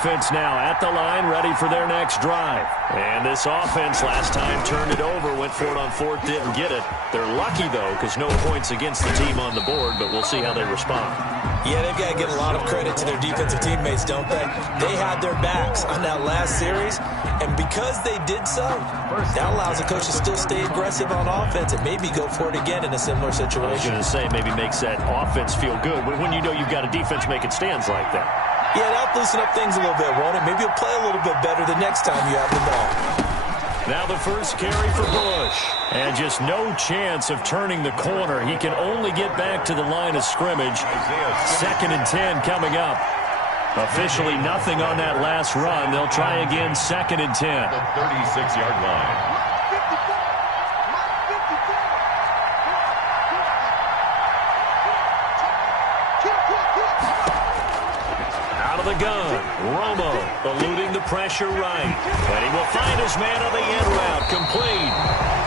offense now at the line, ready for their next drive. And this offense last time turned it over, went for it on fourth, didn't get it. They're lucky, though, because no points against the team on the board, but we'll see how they respond. Yeah, they've got to give a lot of credit to their defensive teammates, don't they? They had their backs on that last series, and because they did so, that allows the coach to still stay aggressive on offense and maybe go for it again in a similar situation. I was going to say, maybe makes that offense feel good when you know you've got a defense making stands like that. Yeah, that'll loosen up things a little bit, won't it? Maybe you'll play a little bit better the next time you have the ball. Now the first carry for Bush. And just no chance of turning the corner. He can only get back to the line of scrimmage. 2nd and 10 coming up. Officially nothing on that last run. They'll try again 2nd and 10. The 36-yard line. The gun. Romo eluding the pressure right. And he will find his man on the end route. Complete.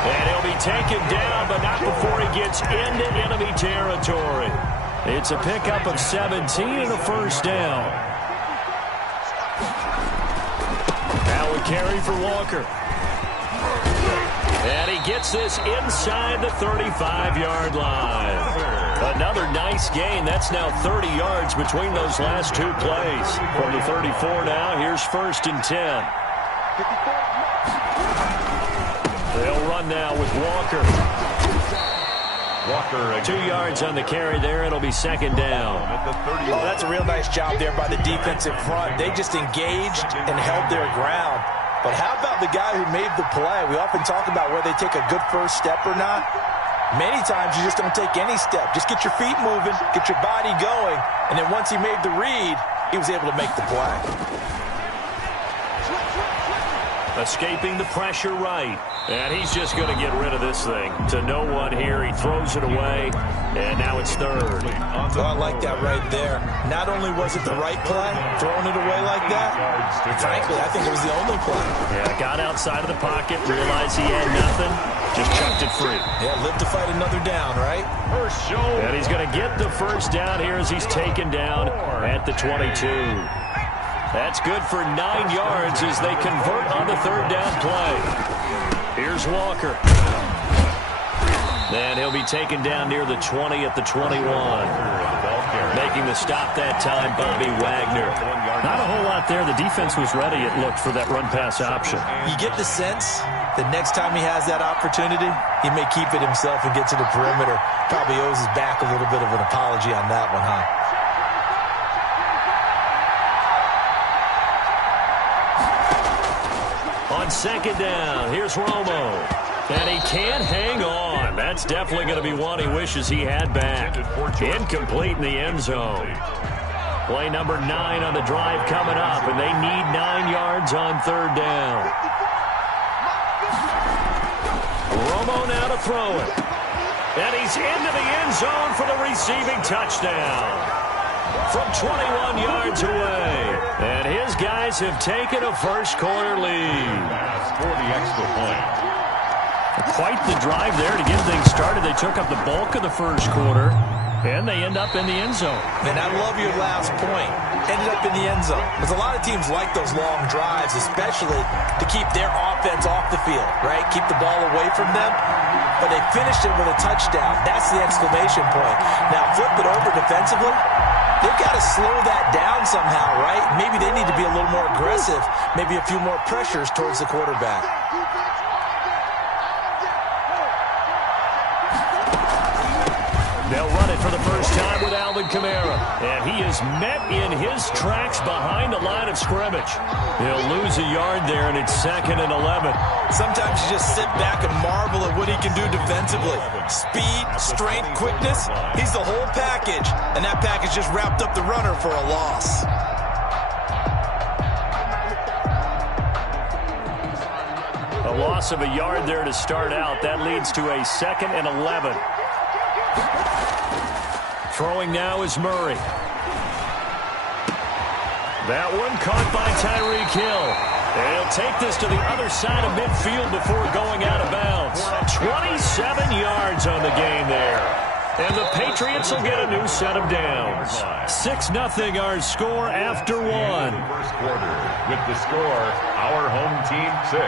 And he'll be taken down, but not before he gets into enemy territory. It's a pickup of 17 and a first down. Now a carry for Walker. And he gets this inside the 35-yard line. Another nice gain. That's now 30 yards between those last two plays. From the 34 now, here's 1st and 10. They'll run now with Walker. Walker, 2 yards on the carry there. It'll be 2nd down. Oh, that's a real nice job there by the defensive front. They just engaged and held their ground. But how about the guy who made the play? We often talk about whether they take a good first step or not. Many times you just don't take any step. Just get your feet moving, get your body going, and then once he made the read, he was able to make the play. Escaping the pressure right. And he's just going to get rid of this thing. To no one here. He throws it away. And now it's 3rd. Oh, I like that right there. Not only was it the right play, throwing it away like that, frankly, I think it was the only play. Yeah, got outside of the pocket, realized he had nothing, just chucked it free. Yeah, live to fight another down, right? And he's going to get the first down here as he's taken down at the 22. That's good for 9 yards as they convert on the 3rd down play. Here's Walker. Then he'll be taken down near the 20 at the 21. Making the stop that time, Bobby Wagner. Not a whole lot there. The defense was ready, it looked, for that run-pass option. You get the sense the next time he has that opportunity, he may keep it himself and get to the perimeter. Probably owes his back a little bit of an apology on that one, huh? On 2nd down, here's Romo. And he can't hang on. That's definitely going to be one he wishes he had back. Incomplete in the end zone. Play number 9 on the drive coming up, and they need 9 yards on 3rd down. Romo now to throw it. And he's into the end zone for the receiving touchdown. From 21 yards away. And his guys have taken a first-quarter lead. For the extra point. Quite the drive there to get things started. They took up the bulk of the first quarter, and they end up in the end zone. And I love your last point. Ended up in the end zone. Because a lot of teams like those long drives, especially to keep their offense off the field, right? Keep the ball away from them. But they finished it with a touchdown. That's the exclamation point. Now flip it over defensively. They've got to slow that down somehow, right? Maybe they need to be a little more aggressive. Maybe a few more pressures towards the quarterback. They'll run it for the first time with Alvin Kamara. And he is met in his tracks behind the line of scrimmage. He'll lose a yard there, and it's 2nd and 11. Sometimes you just sit back and marvel at what he can do defensively. Speed, strength, quickness. He's the whole package. And that package just wrapped up the runner for a loss. A loss of a yard there to start out. That leads to a 2nd and 11. Throwing now is Murray. That one caught by Tyreek Hill. And he'll take this to the other side of midfield before going out of bounds. 27 yards on the game there. And the Patriots will get a new set of downs. 6-0 our score after one. First quarter with the score, our home team 6,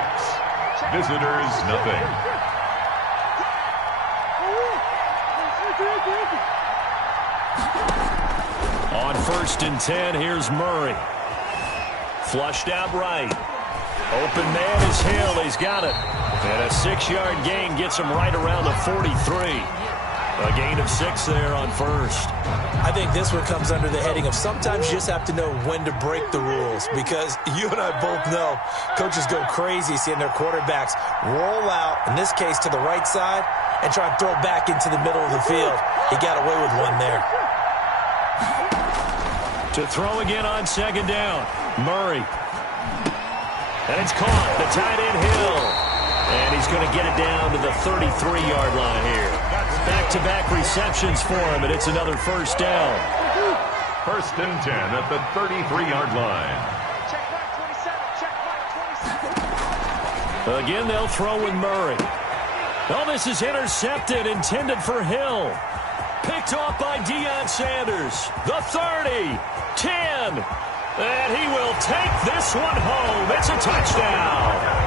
visitors nothing. On 1st and 10, here's Murray. Flushed out right. Open man is Hill. He's got it. And a 6-yard gain gets him right around the 43. A gain of 6 there on 1st. I think this one comes under the heading of sometimes you just have to know when to break the rules, because you and I both know coaches go crazy seeing their quarterbacks roll out, in this case to the right side, and try and throw back into the middle of the field. He got away with one there. To throw again on 2nd down, Murray. And it's caught, the tight end Hill. And he's going to get it down to the 33-yard line here. Back-to-back receptions for him, and it's another 1st down. 1st and 10 at the 33-yard line. Again, they'll throw with Murray. Oh, this is intercepted, intended for Hill. Picked off by Deion Sanders. The 30, 10, and he will take this one home. It's a touchdown.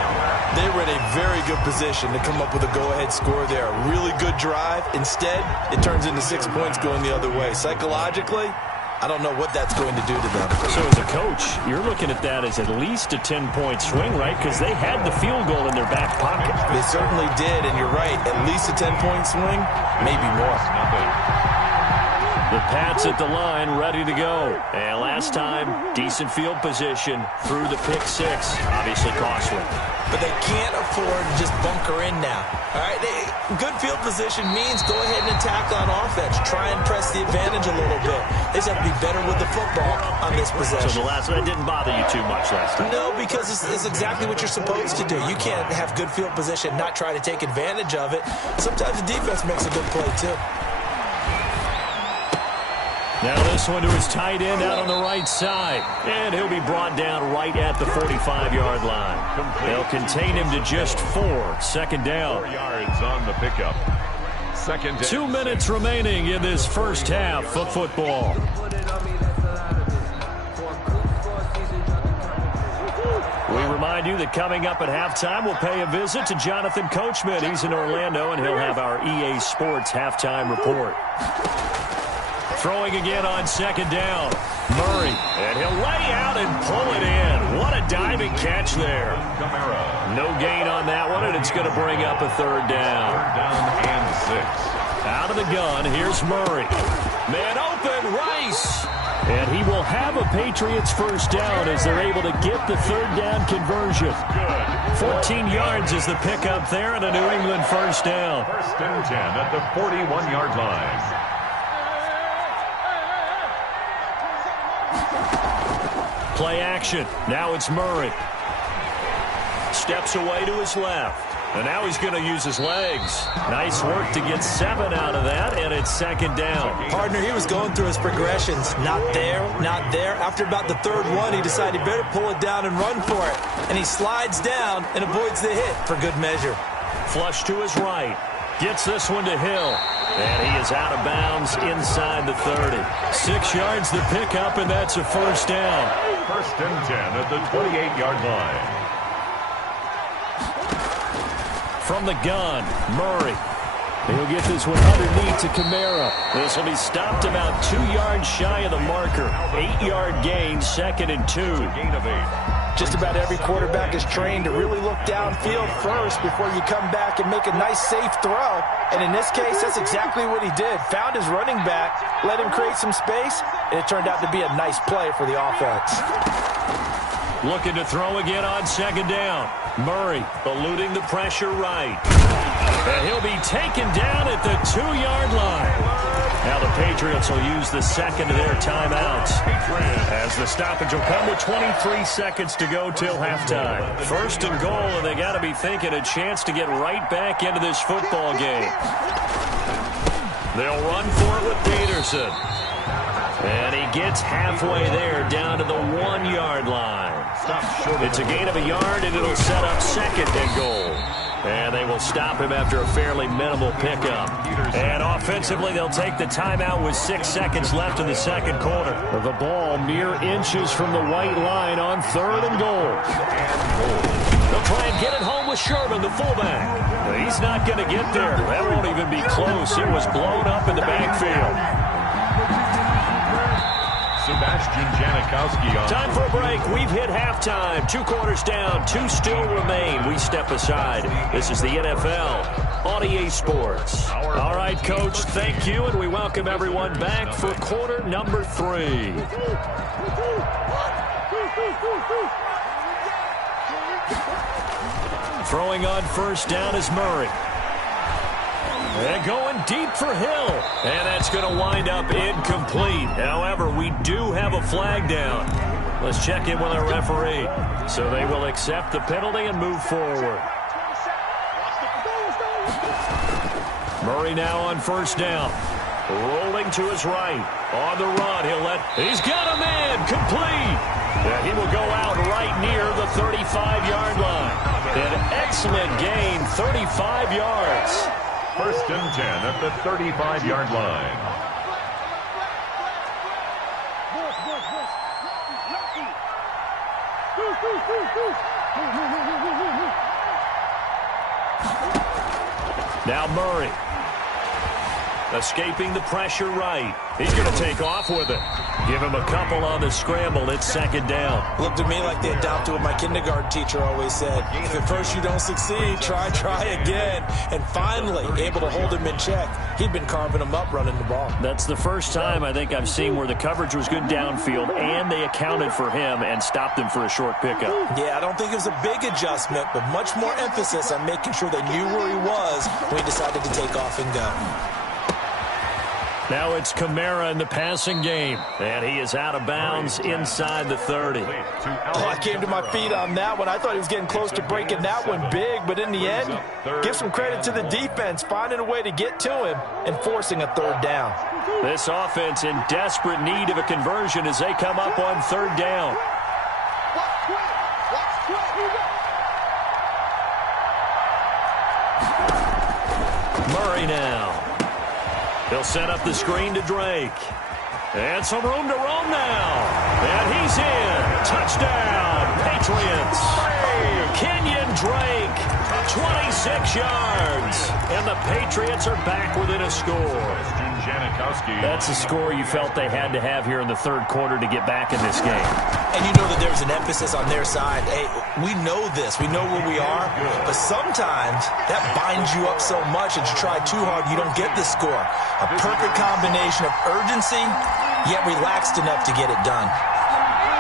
They were in a very good position to come up with a go-ahead score there. A really good drive. Instead, it turns into 6 points going the other way. Psychologically, I don't know what that's going to do to them. So as a coach, you're looking at that as at least a 10-point swing, right? Because they had the field goal in their back pocket. They certainly did, and you're right. At least a 10-point swing, maybe more. The Pats at the line, ready to go. And last time, decent field position through the pick 6. Obviously costly. But they can't afford to just bunker in now. All right, good field position means go ahead and attack on offense. Try and press the advantage a little bit. They just have to be better with the football on this possession. So the last one didn't bother you too much last time? No, because it's exactly what you're supposed to do. You can't have good field position, not try to take advantage of it. Sometimes the defense makes a good play, too. Now this one to his tight end out on the right side. And he'll be brought down right at the 45-yard line. They'll contain him to just 4. 2nd down. 4 yards on the pickup. 2nd down. 2 minutes remaining in this first half of football. We remind you that coming up at halftime, we'll pay a visit to Jonathan Coachman. He's in Orlando, and he'll have our EA Sports halftime report. Throwing again on 2nd down. Murray. And he'll lay out and pull it in. What a diving catch there. No gain on that one, and it's going to bring up a 3rd down. 3rd down and 6. Out of the gun, here's Murray. Man open, Rice. And he will have a Patriots 1st down as they're able to get the 3rd down conversion. 14 yards is the pickup there, and a New England 1st down. 1st and 10 at the 41-yard line. Play action. Now it's Murray. Steps away to his left. And now he's going to use his legs. Nice work to get 7 out of that, and it's 2nd down. Partner, he was going through his progressions. Not there, not there. After about the 3rd one, he decided he better pull it down and run for it. And he slides down and avoids the hit for good measure. Flush to his right. Gets this one to Hill. And he is out of bounds inside the 30. 6 yards the pickup, and that's a 1st down. 1st and 10 at the 28-yard line. From the gun, Murray. He'll get this one underneath to Kamara. This will be stopped about 2 yards shy of the marker. 8-yard gain, 2nd and 2. Gain of 8. Just about every quarterback is trained to really look downfield first before you come back and make a nice, safe throw. And in this case, that's exactly what he did. Found his running back, let him create some space, and it turned out to be a nice play for the offense. Looking to throw again on 2nd down. Murray eluding the pressure right. And he'll be taken down at the 2-yard line. Now the Patriots will use the 2nd of their timeouts as the stoppage will come with 23 seconds to go till halftime. 1st and goal, and they got to be thinking a chance to get right back into this football game. They'll run for it with Peterson. And he gets halfway there down to the 1-yard line. It's a gain of a yard, and it'll set up 2nd and goal. And they will stop him after a fairly minimal pickup. And offensively, they'll take the timeout with 6 seconds left in the second quarter. The ball mere inches from the white line on 3rd and goal. They'll try and get it home with Sherman, the fullback. He's not going to get there. That won't even be close. It was blown up in the backfield. Sebastian Janikowski on. Time for a break. We've hit halftime. 2 quarters down. 2 still remain. We step aside. This is the NFL on EA Sports. All right, Coach, thank you, and we welcome everyone back for quarter number 3. Throwing on first down is Murray. And going deep for Hill. And that's going to wind up incomplete. However, we do have a flag down. Let's check in with our referee. So they will accept the penalty and move forward. Murray now on first down. Rolling to his right. On the run. He's got a man. Complete. And he will go out right near the 35-yard line. An excellent gain. 35 yards. 1st and 10 at the 35-yard line. Now Murray. Escaping the pressure right. He's going to take off with it. Give him a couple on the scramble. It's 2nd down. Looked to me like they adopted what my kindergarten teacher always said. If at first you don't succeed, try again. And finally, able to hold him in check. He'd been carving him up running the ball. That's the first time I think I've seen where the coverage was good downfield, and they accounted for him and stopped him for a short pickup. Yeah, I don't think it was a big adjustment, but much more emphasis on making sure they knew where he was when he decided to take off and go. Now it's Kamara in the passing game. And he is out of bounds inside the 30. I came to my feet on that one. I thought he was getting close to breaking that one big, but in the end, give some credit to the defense, finding a way to get to him and forcing a 3rd down. This offense in desperate need of a conversion as they come up on 3rd down. Murray now. He'll set up the screen to Drake. And some room to roam now. And he's in. Touchdown, Patriots. Kenyon Drake, 26 yards. And the Patriots are back within a score. That's a score you felt they had to have here in the 3rd quarter to get back in this game. And you know that there's an emphasis on their side. Hey, we know this. We know where we are. But sometimes that binds you up so much that you try too hard, you don't get this score. A perfect combination of urgency, yet relaxed enough to get it done.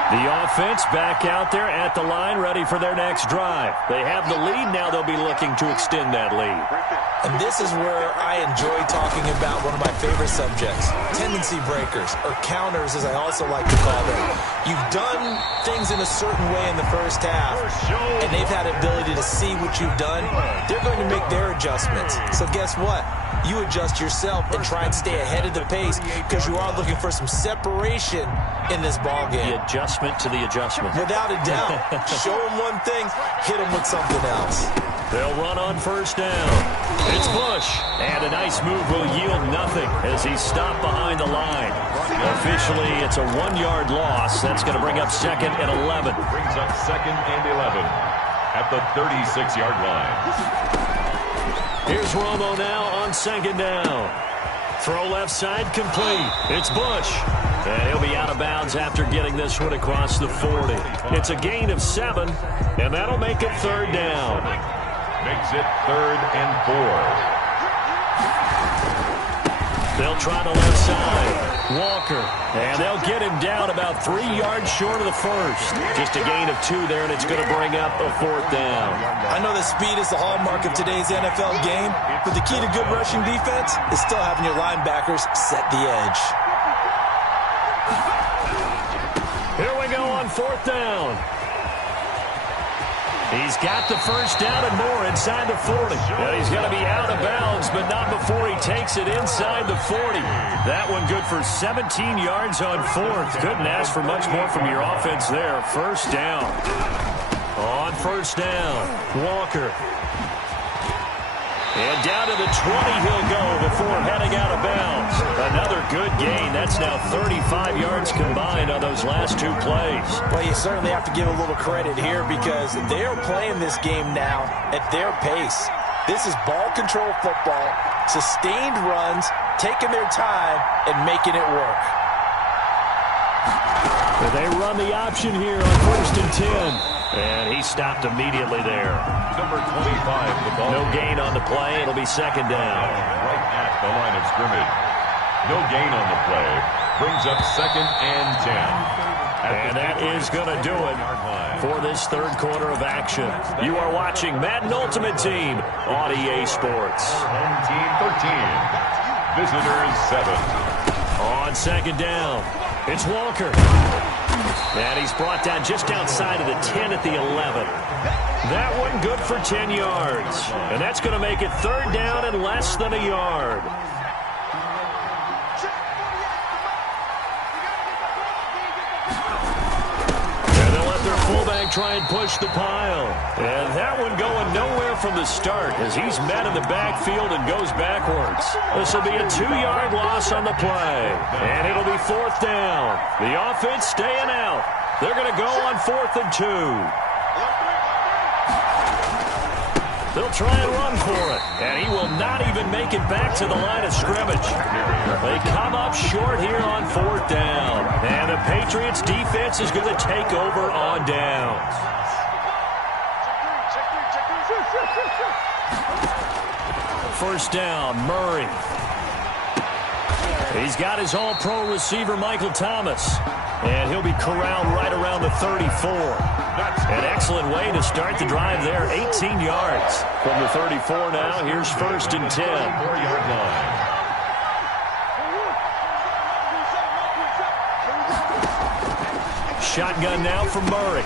The offense back out there at the line, ready for their next drive. They have the lead. Now they'll be looking to extend that lead. And this is where I enjoy talking about one of my favorite subjects, tendency breakers, or counters as I also like to call them. You've done things in a certain way in the first half, and they've had the ability to see what you've done. They're going to make their adjustments. So guess what? You adjust yourself and try and stay ahead of the pace because you are looking for some separation in this ball game. The adjustment to the adjustment. Without a doubt. Show them one thing, hit them with something else. They'll run on first down. It's Bush. And a nice move will yield nothing as he's stopped behind the line. Officially, it's a 1-yard loss. That's going to bring up 2nd and 11. Brings up 2nd and 11 at the 36-yard line. Here's Romo now on 2nd down. Throw left side complete. It's Bush. And he'll be out of bounds after getting this one across the 40. It's a gain of 7, and that'll make it 3rd down. Makes it 3rd and 4. They'll try the left side. Walker. And they'll get him down about 3 yards short of the first. Just a gain of 2 there, and it's going to bring up a 4th down. I know that speed is the hallmark of today's NFL game, but the key to good rushing defense is still having your linebackers set the edge. Here we go on 4th down. He's got the first down and more inside the 40. Yeah, he's going to be out of bounds, but not before he takes it inside the 40. That one good for 17 yards on 4th. Couldn't ask for much more from your offense there. First down. On first down, Walker. And down to the 20 he'll go before heading out of bounds. Another good gain. That's now 35 yards combined on those last two plays. Well, you certainly have to give a little credit here because they're playing this game now at their pace. This is ball control football, sustained runs, taking their time, and making it work. They run the option here on 1st and 10. And he stopped immediately there. Number 25, the ball. No gain on the play. It'll be second down. Right at the line of scrimmage. No gain on the play. Brings up 2nd and 10. And that is going to do it for this third quarter of action. You are watching Madden Ultimate Team on EA Sports. Home team 13. Visitors 7. On second down, it's Walker. And he's brought down just outside of the 10 at the 11. That one good for 10 yards. And that's going to make it third down and less than a yard. And they'll let their fullback try and push the pile. And that one going nowhere from the start as he's met in the backfield and goes backwards. This will be a 2-yard loss on the play. And it'll be 4th down. The offense staying out. They're going to go on 4th and 2. They'll try and run for it. And he will not even make it back to the line of scrimmage. They come up short here on 4th down. And the Patriots defense is going to take over on downs. First down, Murray. He's got his all-pro receiver, Michael Thomas. And he'll be corralled right around the 34. An excellent way to start the drive there. 18 yards from the 34 now. Here's 1st and 10. 4-yard line. Shotgun now from Murray.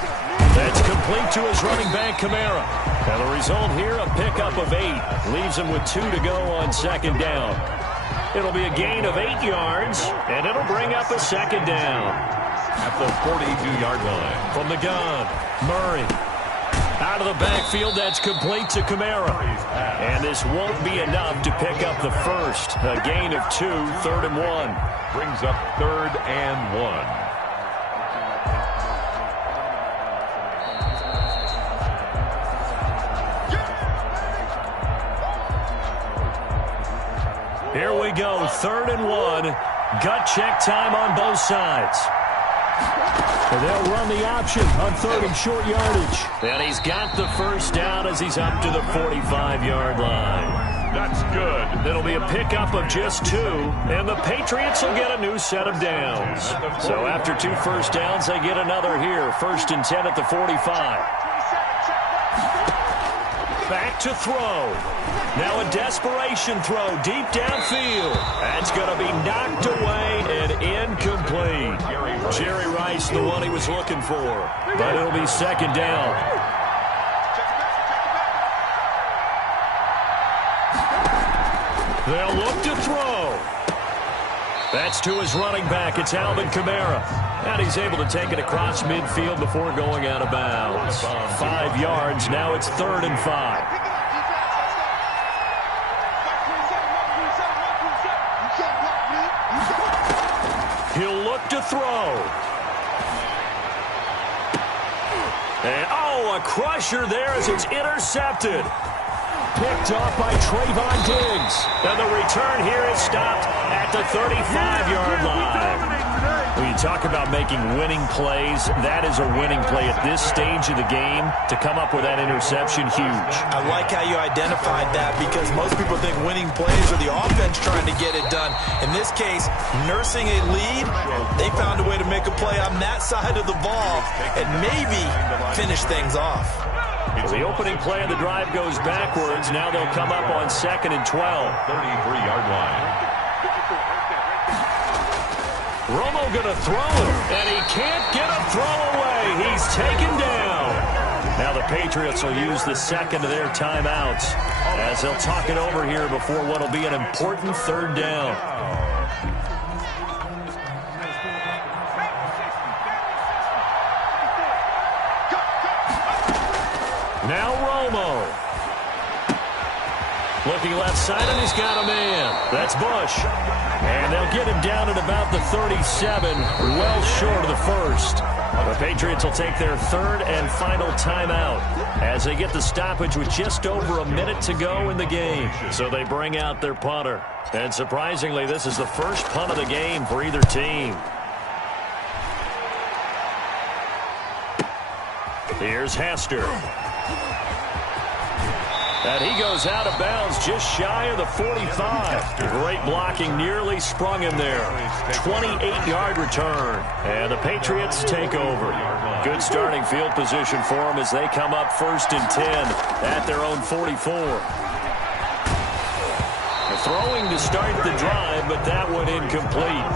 That's complete to his running back, Kamara. And the result here, a pickup of 8. Leaves him with 2 to go on second down. It'll be a gain of 8 yards, and it'll bring up a second down. At the 42-yard line. From the gun, Murray. Out of the backfield, that's complete to Kamara. And this won't be enough to pick up the first. A gain of 2, 3rd and 1. Brings up 3rd and 1. Here we go, 3rd and 1. Gut check time on both sides. And they'll run the option on 3rd and short yardage. And he's got the first down as he's up to the 45-yard line. That's good. It'll be a pickup of just 2, and the Patriots will get a new set of downs. So after 2 first downs, they get another here. 1st and 10 at the 45. Back to throw. Now a desperation throw deep downfield. That's going to be knocked away and incomplete. Jerry Rice, the one he was looking for. But it'll be second down. They'll look to throw. That's to his running back. It's Alvin Kamara. And he's able to take it across midfield before going out of bounds. 5 yards. Now it's 3rd and 5. He'll look to throw. And, oh, a crusher there as it's intercepted. Picked off by Trayvon Diggs. And the return here is stopped at the 35-yard line. When you talk about making winning plays, that is a winning play at this stage of the game. To come up with that interception, huge. I like how you identified that because most people think winning plays are the offense trying to get it done. In this case, nursing a lead, they found a way to make a play on that side of the ball and maybe finish things off. So the opening play of the drive goes backwards. Now they'll come up on 2nd and 12. 33-yard line. Romo going to throw it, and he can't get a throw away. He's taken down. Now the Patriots will use the second of their timeouts as they'll talk it over here before what will be an important 3rd down. Now Romo. Looking left side, and he's got a man. That's Bush. And they'll get him down at about the 37, well short of the first. The Patriots will take their third and final timeout as they get the stoppage with just over a minute to go in the game. So they bring out their punter. And surprisingly, this is the first punt of the game for either team. Here's Hester. And he goes out of bounds just shy of the 45. Great blocking, nearly sprung him there. 28-yard return. And the Patriots take over. Good starting field position for them as they come up 1st and 10 at their own 44. Throwing to start the drive, but that one incomplete.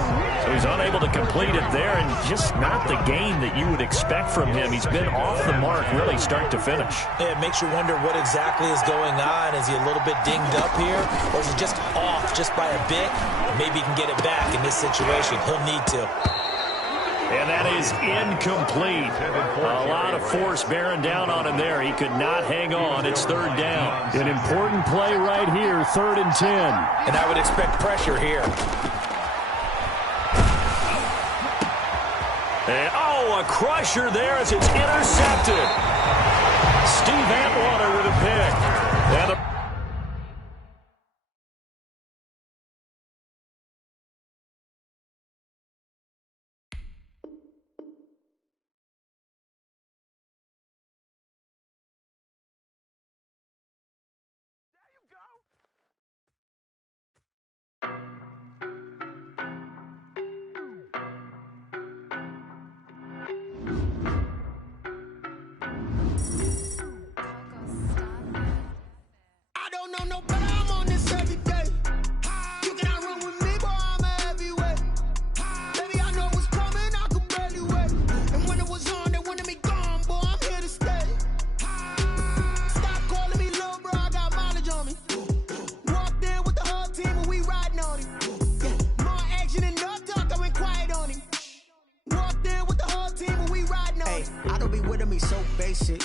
So he's unable to complete it there, and just not the game that you would expect from him. He's been off the mark really start to finish. Yeah, it makes you wonder what exactly is going on. Is he a little bit dinged up here, or is he just off just by a bit? Maybe he can get it back in this situation. He'll need to. And that is incomplete. A lot of force bearing down on him there. He could not hang on. It's 3rd down. An important play right here, 3rd and 10. And I would expect pressure here. And, a crusher there as it's intercepted. Steve Atwater with a pick. And a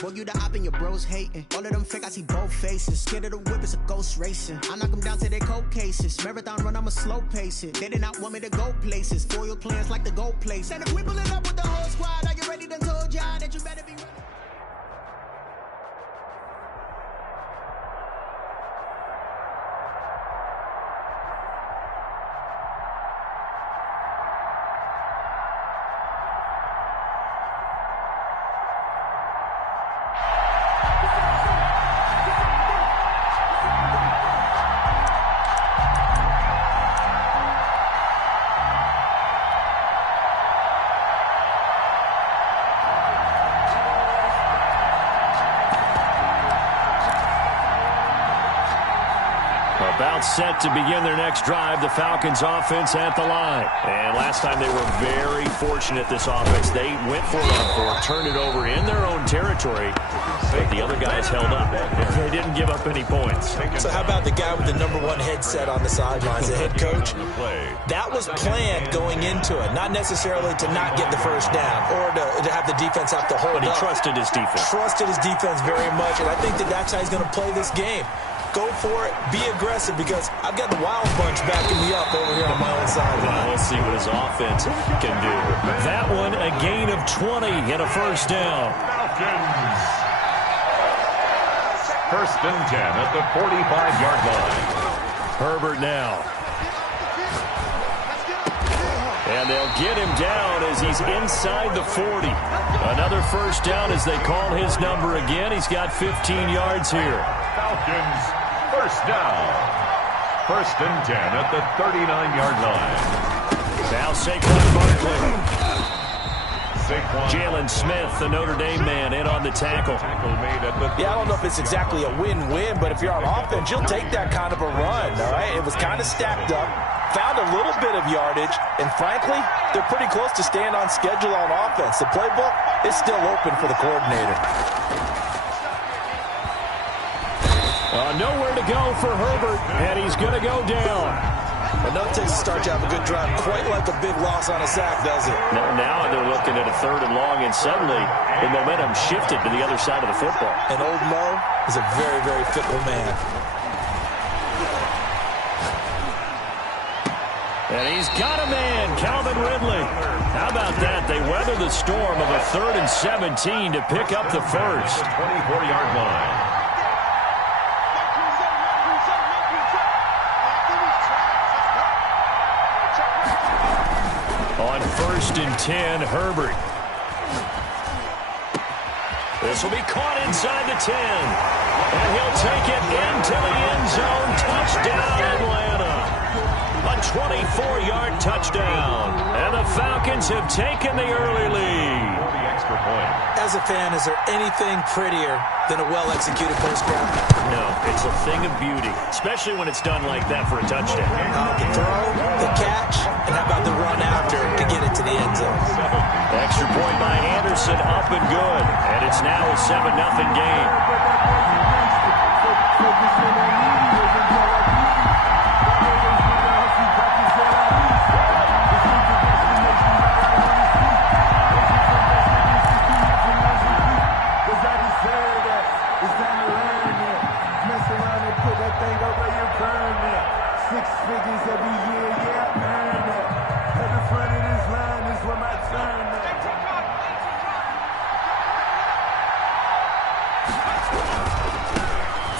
Boy, you the op and your bros hating. All of them fake, I see both faces. Scared of the whip, it's a ghost racing. I knock them down to their cold cases. Marathon run, I'ma slow pace it. They did not want me to go places. Foil plans like the gold place. And if we pulling up with the whole squad, I get ready to told y'all that you better be ready. About set to begin their next drive, the Falcons offense at the line. And last time they were very fortunate, this offense. They went for it on 4, turned it over in their own territory, but the other guys held up. They didn't give up any points. So how about the guy with the #1 headset on the sidelines, the head coach? That was planned going into it, not necessarily to not get the first down or to have the defense have to hold up. But he trusted his defense. Trusted his defense very much, and I think that's how he's going to play this game. Go for it. Be aggressive because I've got the Wild Bunch backing me up over here on my own sideline. We'll see what his offense can do. That one, a gain of 20 and a 1st down. Falcons. 1st and 10 at the 45-yard line. Herbert now. And they'll get him down as he's inside the 40. Another 1st down as they call his number again. He's got 15 yards here. Falcons, 1st down. 1st and 10 at the 39-yard line. Now Saquon Barkley. Jalen Smith, the Notre Dame man, in on the tackle. Yeah, I don't know if it's exactly a win-win, but if you're on offense, you'll take that kind of a run, all right? It was kind of stacked up, found a little bit of yardage, and frankly, they're pretty close to staying on schedule on offense. The playbook is still open for the coordinator. Nowhere to go for Herbert, and he's going to go down. Enough takes to start to have a good drive, quite like a big loss on a sack, does it? Now they're looking at a 3rd and long, and suddenly the momentum shifted to the other side of the football. And old Mo is a very, very fickle man. And he's got a man, Calvin Ridley. How about that? They weather the storm of a 3rd and 17 to pick up the first. 24-yard line. On 1st and 10, Herbert. This will be caught inside the 10. And he'll take it into the end zone. Touchdown, Atlanta. A 24-yard touchdown. And the Falcons have taken the early lead. The extra point. As a fan, is there anything prettier than a well-executed postcard? No, it's a thing of beauty, especially when it's done like that for a touchdown. The throw, the catch, and how about the run after to get it to the end zone? Extra point by Anderson, up and good. And it's now a 7-0 game.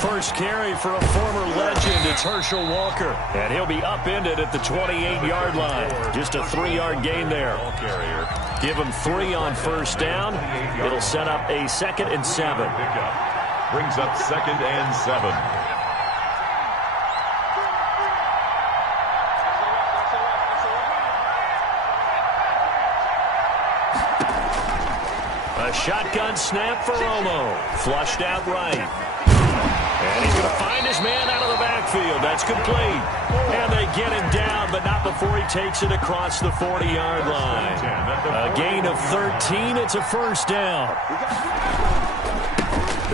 First carry for a former legend, it's Herschel Walker. And he'll be upended at the 28-yard line. Just a 3-yard gain there. Give him 3 on first down. It'll set up a 2nd and 7. Brings up 2nd and 7. A shotgun snap for Romo. Flushed out right. And he's going to find his man out of the backfield. That's complete. And they get him down, but not before he takes it across the 40-yard line. A gain of 13. It's a first down.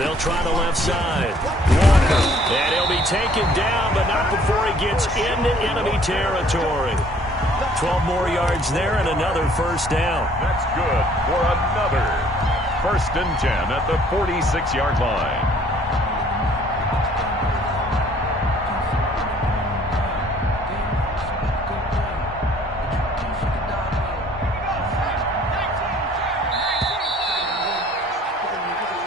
They'll try the left side. Walker. And he'll be taken down, but not before he gets into enemy territory. 12 more yards there and another first down. That's good for another 1st and 10 at the 46-yard line.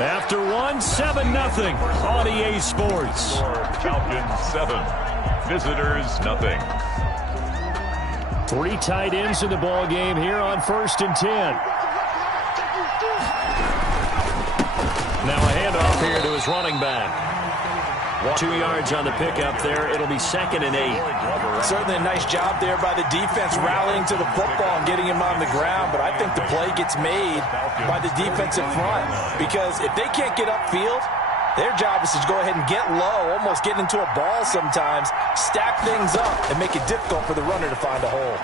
After 7-0 on EA Sports. Falcons 7, visitors nothing. 3 tight ends in the ball game here on 1st and 10. Now a handoff here to his running back. 2 yards on the pickup there. It'll be 2nd and 8. Certainly a nice job there by the defense rallying to the football and getting him on the ground, but I think the play gets made by the defensive front because if they can't get upfield, their job is to go ahead and get low, almost get into a ball sometimes, stack things up, and make it difficult for the runner to find a hole.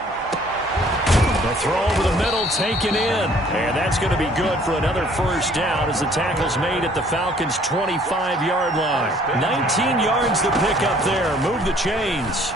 The throw over the middle taken in. And that's going to be good for another first down as the tackle's made at the Falcons' 25-yard line. 19 yards to pick up there. Move the chains.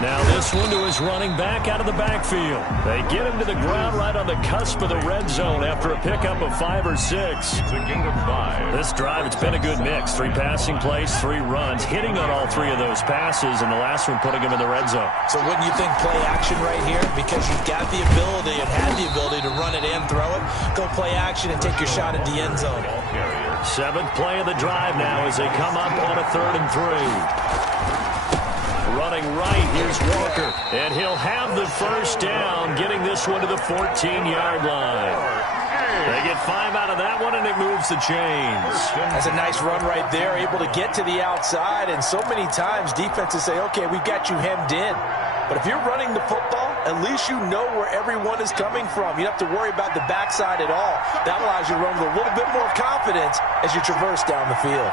Now this one to his running back out of the backfield. They get him to the ground right on the cusp of the red zone after a pickup of 5 or 6. It's a gain of 5. This drive, it's been a good mix. 3 passing plays, 3 runs, hitting on all 3 of those passes, and the last one putting him in the red zone. So wouldn't you think play action right here? Because you've got the ability and had the ability to run it and throw it. Go play action and take your shot at the end zone. 7th play of the drive now as they come up on a 3rd and 3. Running right, here's Walker. And he'll have the first down, getting this one to the 14-yard line. They get 5 out of that one, and it moves the chains. That's a nice run right there, able to get to the outside. And so many times defenses say, okay, we've got you hemmed in. But if you're running the football, at least you know where everyone is coming from. You don't have to worry about the backside at all. That allows you to run with a little bit more confidence as you traverse down the field.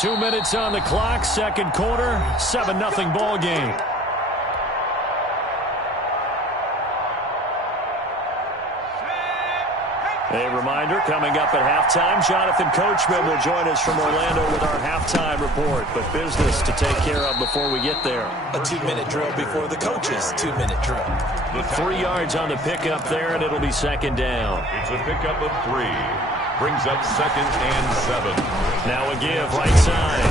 Two minutes on the clock, second quarter, 7-0 ball game. A reminder, coming up at halftime, Jonathan Coachman will join us from Orlando with our halftime report. But business to take care of before we get there. A 2-minute drill before the coach's 2-minute drill. 3 yards on the pickup there, and it'll be second down. It's a pickup of 3. Brings up 2nd and 7. Now a give right side.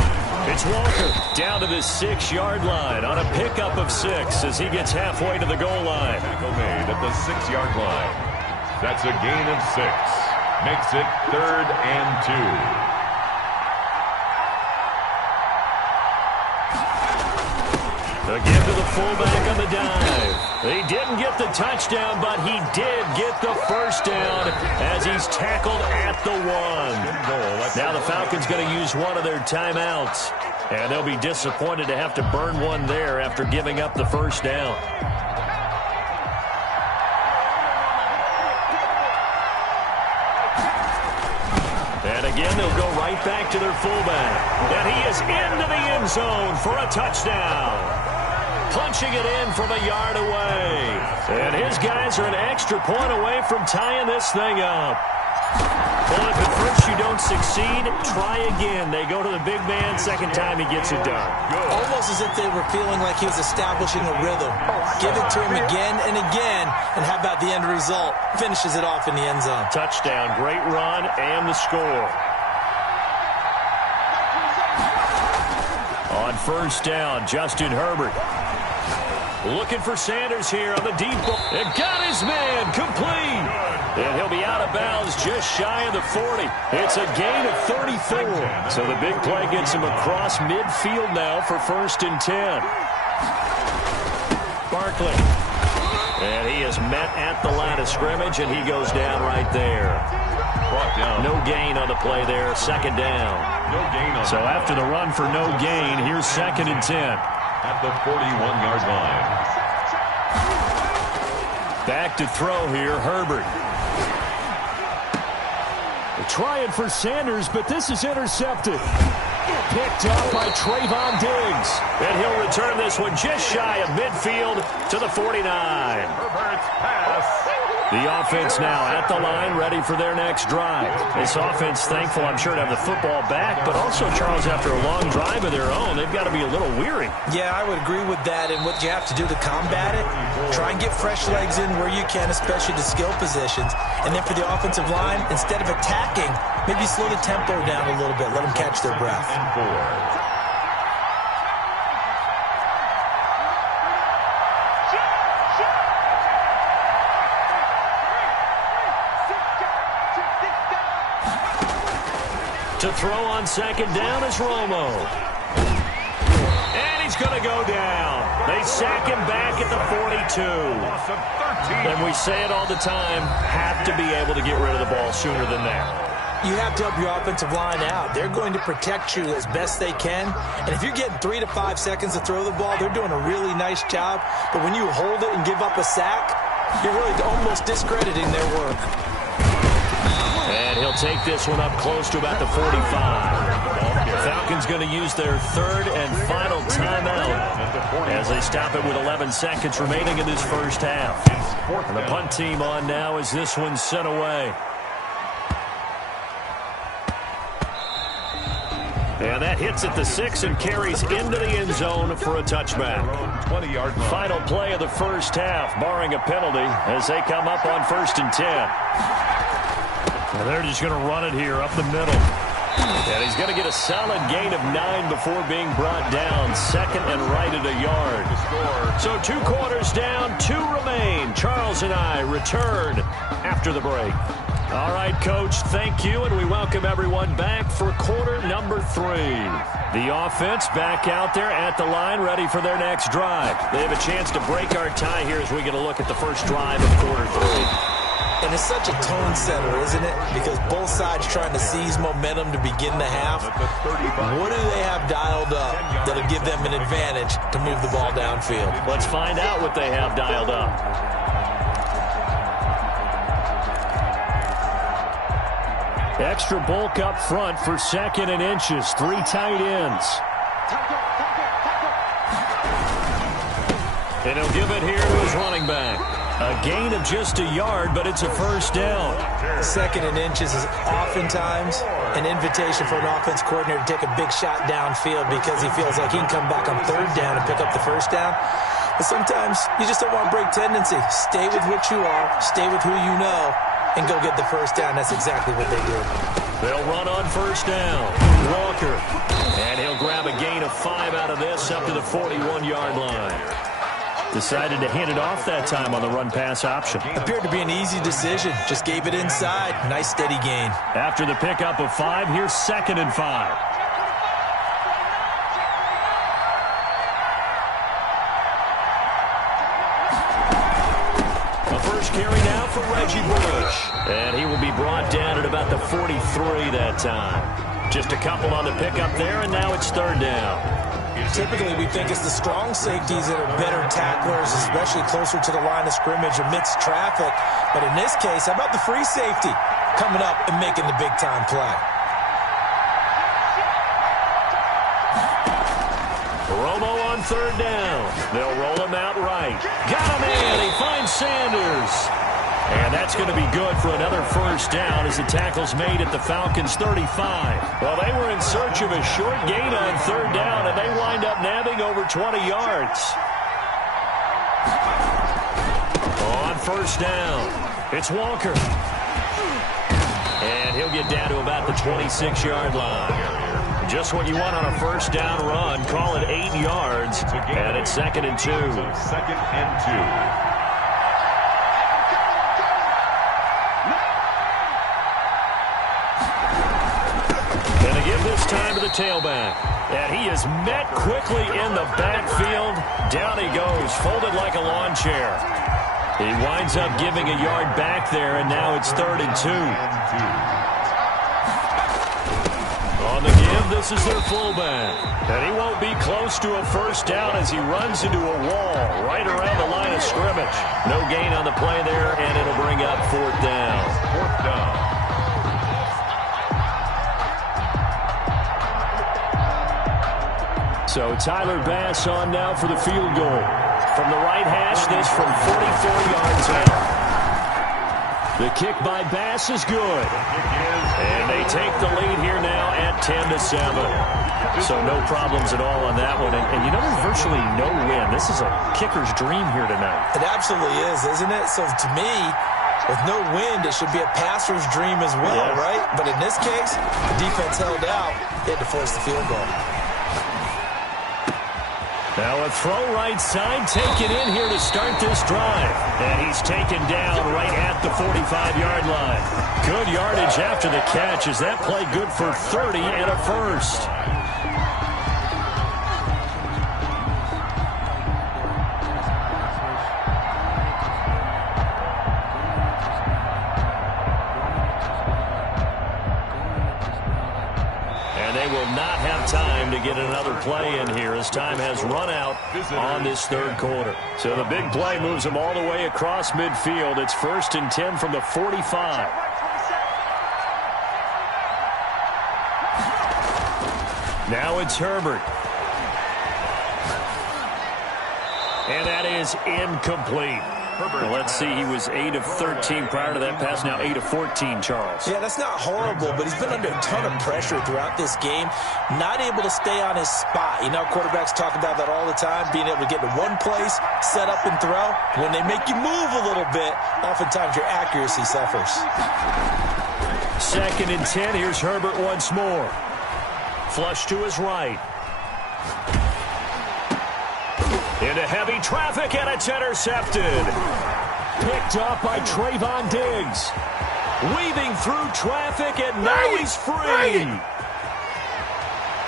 It's Walker down to the 6-yard line on a pickup of 6 as he gets halfway to the goal line. Tackle made at the 6-yard line. That's a gain of 6. Makes it 3rd and 2. Again to the fullback on the dive. He didn't get the touchdown, but he did get the first down as he's tackled at the 1. Now the Falcons going to use one of their timeouts, and they'll be disappointed to have to burn one there after giving up the first down. And again, they'll go right back to their fullback. And he is into the end zone for a touchdown. Punching it in from a yard away. And his guys are an extra point away from tying this thing up. Well, if at first you don't succeed, try again. They go to the big man. Second time he gets it done. Almost as if they were feeling like he was establishing a rhythm. Give it to him again and again. And how about the end result? Finishes it off in the end zone. Touchdown, great run, and the score. On first down, Justin Herbert. Looking for Sanders here on the deep ball. And got his man complete. And he'll be out of bounds just shy of the 40. It's a gain of 34. So the big play gets him across midfield now for 1st and 10. Barkley. And he is met at the line of scrimmage, and he goes down right there. Brought down. No gain on the play there. Second down. No gain on So after the run for no gain, here's 2nd and 10. At the 41-yard line. Back to throw here, Herbert. They're trying for Sanders, but this is intercepted. Picked up by Trayvon Diggs. And he'll return this one just shy of midfield to the 49. Herbert's pass. The offense now at the line, ready for their next drive. This offense thankful, I'm sure, to have the football back, but also, Charles, after a long drive of their own, they've got to be a little weary. Yeah, I would agree with that, and what you have to do to combat it, try and get fresh legs in where you can, especially the skill positions. And then for the offensive line, instead of attacking, maybe slow the tempo down a little bit, let them catch their breath. And 4. To throw on second down is Romo. And he's going to go down. They sack him back at the 42. Loss of 13. And we say it all the time, have to be able to get rid of the ball sooner than that. You have to help your offensive line out. They're going to protect you as best they can. And if you're getting 3 to 5 seconds to throw the ball, they're doing a really nice job. But when you hold it and give up a sack, you're really almost discrediting their work. And he'll take this one up close to about the 45. Falcons going to use their 3rd and final timeout as they stop it with 11 seconds remaining in this first half. And the punt team on now as this one's sent away. And that hits at the 6 and carries into the end zone for a touchback. 20-yard line. Final play of the first half, barring a penalty, as they come up on 1st and 10. And they're just going to run it here up the middle. And he's going to get a solid gain of 9 before being brought down. 2nd and right at a yard. So 2 quarters down, 2 remain. Charles and I return after the break. All right, Coach, thank you, and we welcome everyone back for quarter number 3. The offense back out there at the line, ready for their next drive. They have a chance to break our tie here as we get a look at the first drive of quarter 3. And it's such a tone setter, isn't it? Because both sides trying to seize momentum to begin the half. What do they have dialed up that'll give them an advantage to move the ball downfield? Let's find out what they have dialed up. Extra bulk up front for 2nd and inches. 3 tight ends. And he'll give it here to his running back. A gain of just a yard, but it's a first down. 2nd and inches is oftentimes an invitation for an offense coordinator to take a big shot downfield because he feels like he can come back on 3rd down and pick up the first down. But sometimes you just don't want to break tendency. Stay with what you are, stay with who you know, and go get the first down. That's exactly what they did. They'll run on first down. Walker. And he'll grab a gain of 5 out of this up to the 41-yard line. Decided to hand it off that time on the run-pass option. Appeared to be an easy decision. Just gave it inside. Nice, steady gain. After the pickup of 5, here's 2nd and 5. A first carry now for Reggie Bush. And he will be brought down at about the 43 that time. Just a couple on the pickup there, and now it's 3rd down. Typically, we think it's the strong safeties that are better tacklers, especially closer to the line of scrimmage amidst traffic. But in this case, how about the free safety coming up and making the big-time play? Romo on 3rd down. They'll roll him out right. Got him in. He finds Sanders. And that's going to be good for another first down as the tackle's made at the Falcons' 35. Well, they were in search of a short gain on 3rd down, and they wind up nabbing over 20 yards. On first down, it's Walker. And he'll get down to about the 26-yard line. Just what you want on a first down run. Call it 8 yards, and it's 2nd and 2. 2nd and 2. This time to the tailback. And he is met quickly in the backfield. Down he goes, folded like a lawn chair. He winds up giving a yard back there, and now it's 3rd and 2. On the give, this is their fullback. And he won't be close to a first down as he runs into a wall right around the line of scrimmage. No gain on the play there, and it'll bring up 4th down. 4th down. So Tyler Bass on now for the field goal. From the right hash, this from 44 yards out. The kick by Bass is good. And they take the lead here now at 10-7. So no problems at all on that one. And you know, there's virtually no win. This is a kicker's dream here tonight. It absolutely is, isn't it? So to me, with no wind, it should be a passer's dream as well, right? But in this case, the defense held out. They had to force the field goal. Now a throw right side, taken in here to start this drive. And he's taken down right at the 45-yard line. Good yardage after the catch. Is that play good for 30 and a first? To get another play in here as time has run out on this 3rd quarter. So the big play moves them all the way across midfield. It's 1st and 10 from the 45. Now it's Herbert. And that is incomplete. Well, let's see, he was 8 of 13 prior to that pass, now 8 of 14, Charles. Yeah, that's not horrible, but he's been under a ton of pressure throughout this game, not able to stay on his spot. You know, quarterbacks talk about that all the time, being able to get to one place, set up and throw. When they make you move a little bit, oftentimes your accuracy suffers. 2nd and 10, here's Herbert once more. Flush to his right. Into heavy traffic, and it's intercepted. Picked up by Trayvon Diggs. Weaving through traffic, and now he's free.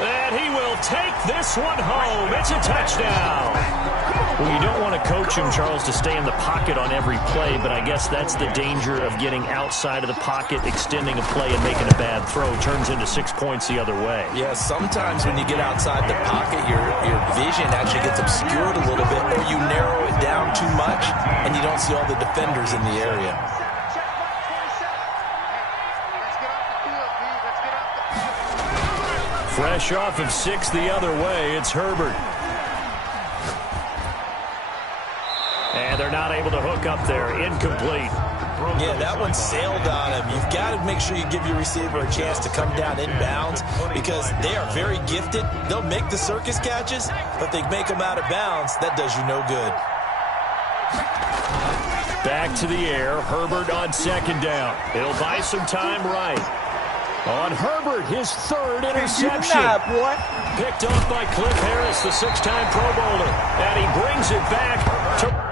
And he will take this one home. It's a touchdown. Well, you don't want to coach him, Charles, to stay in the pocket on every play, but I guess that's the danger of getting outside of the pocket, extending a play, and making a bad throw. Turns into 6 points the other way. Yeah, sometimes when you get outside the pocket, your vision actually gets obscured a little bit, or you narrow it down too much, and you don't see all the defenders in the area. Fresh off of 6 the other way, it's Herbert. And they're not able to hook up there. Incomplete. Yeah, that one sailed on him. You've got to make sure you give your receiver a chance to come down inbounds because they are very gifted. They'll make the circus catches, but they make them out of bounds. That does you no good. Back to the air. Herbert on second down. It'll buy some time right. On Herbert, his third interception. Picked off by Cliff Harris, the 6-time Pro Bowler. And he brings it back to...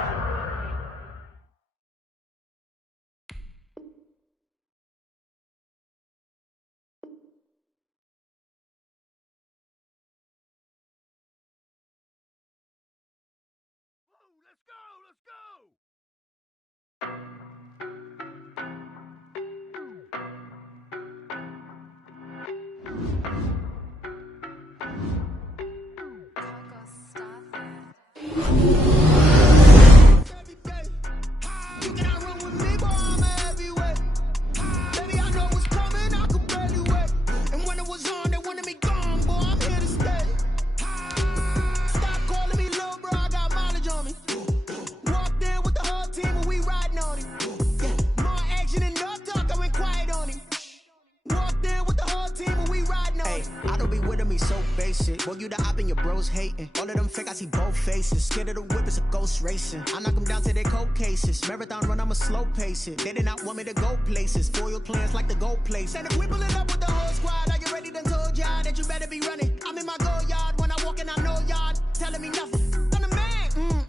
Racing. I knock them down to their cold cases. Marathon run, I'ma slow pace it. They did not want me to go places. Foil plans like the gold place. And if we pull it up with the whole squad, are you ready? Done told y'all that you better be running. I'm in my go yard when I walk in, I know y'all telling me nothing. I'm the man.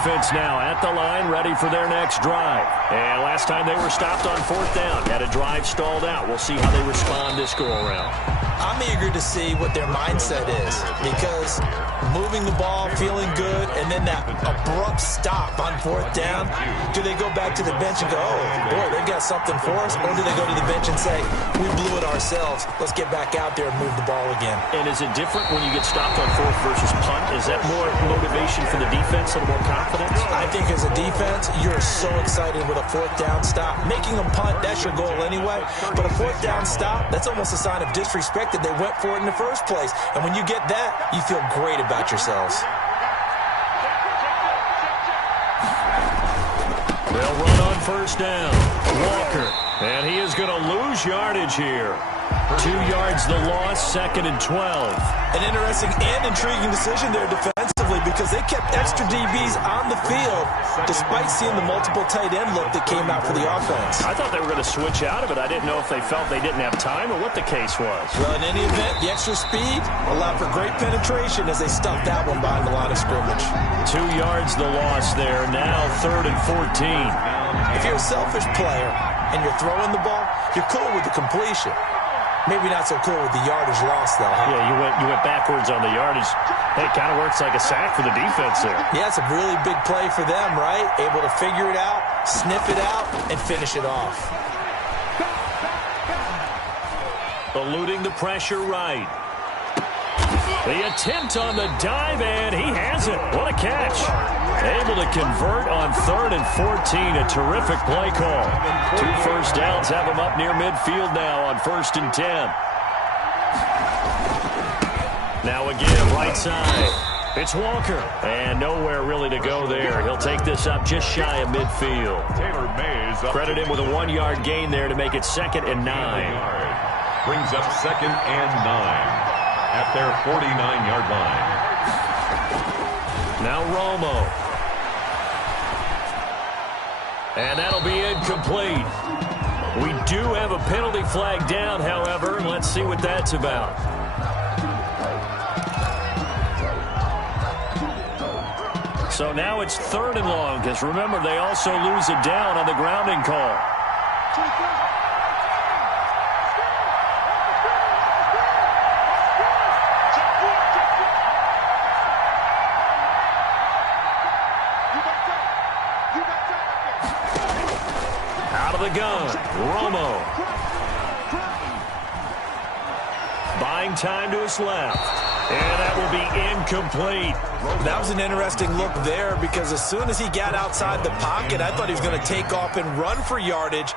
Offense now at the line, ready for their next drive. And last time they were stopped on fourth down, had a drive stalled out. We'll see how they respond this go-around. I'm eager to see what their mindset is because moving the ball, feeling good, and then that abrupt stop on fourth down, do they go back to the bench and go, oh, boy, they've got something for us? Or do they go to the bench and say, we blew it ourselves, let's get back out there and move the ball again? And is it different when you get stopped on fourth versus punt? Is that more motivation for the defense, a little more confidence? I think as a defense, you're so excited with a fourth down stop. Making them punt, that's your goal anyway. But a fourth down stop, that's almost a sign of disrespect that they went for it in the first place. And when you get that, you feel great about yourselves. They'll run on first down. Walker. And he is going to lose yardage here. 2 yards the loss, 2nd and 12. An interesting and intriguing decision there defensively because they kept extra DBs on the field despite seeing the multiple tight end look that came out for the offense. I thought they were going to switch out of it. I didn't know if they felt they didn't have time or what the case was. Well, in any event, the extra speed allowed for great penetration as they stuffed that one behind the line of scrimmage. 2 yards the loss there. Now 3rd and 14. If you're a selfish player and you're throwing the ball, you're cool with the completion. Maybe not so cool with the yardage loss, though. Huh? Yeah, you went backwards on the yardage. Hey, it kind of works like a sack for the defense there. Yeah, it's a really big play for them, right? Able to figure it out, sniff it out, and finish it off. Eluding the pressure right. The attempt on the dive, and he has it. What a catch. Able to convert on 3rd and 14. A terrific play call. 2 first downs have him up near midfield now on 1st and 10. Now again, right side. It's Walker. And nowhere really to go there. He'll take this up just shy of midfield. Taylor Mays credit him with a 1-yard gain there to make it 2nd and 9. Brings up 2nd and 9 at their 49-yard line. Now Romo. And that'll be incomplete. We do have a penalty flag down, however. Let's see what that's about. So now it's 3rd and long, because remember, they also lose a down on the grounding call. Out of the gun, Romo. Buying time to his left. And that will be incomplete. That was an interesting look there because as soon as he got outside the pocket, I thought he was going to take off and run for yardage.